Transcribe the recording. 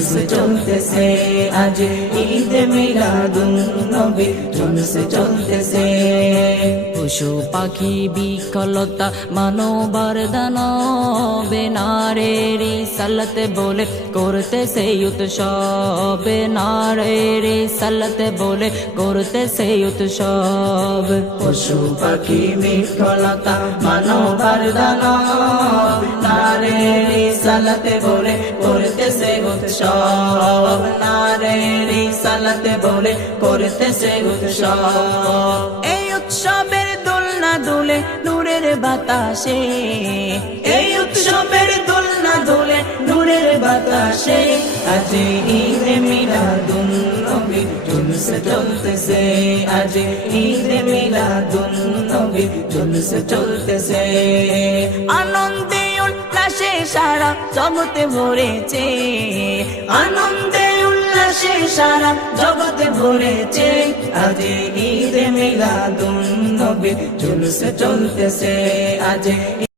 জুলুস চলতেছে আজ ঈদ মিলাদুন নবী জুলুস চলতেছে পশু পাখি বিকলতা মানবার দানবে নারেরি সালতে বলে করতে সে উৎসব নারেরি সালতে বলে করতে সে উৎসব পশু পাখি বিকলতা মানবার দানব নারেরি সালতে বলে করতে উৎসব নারেরি সালতে বলে উৎসব এই উৎসবের দোলনা দোলে, নূরের বাতাসে। এই উৎসবের দোলনা দোলে, নূরের বাতাসে। আজ ঈদ নবী জুলুস চলতেছে। আজ ঈদ নবী জুলুস চলতেছে। আনন্দে সারা জগতে ভরেছে। আনন্দে উল্লাসে সারা জগতে ভরেছে। আজ ঈদ নবী জুলুস চলতেছে আজ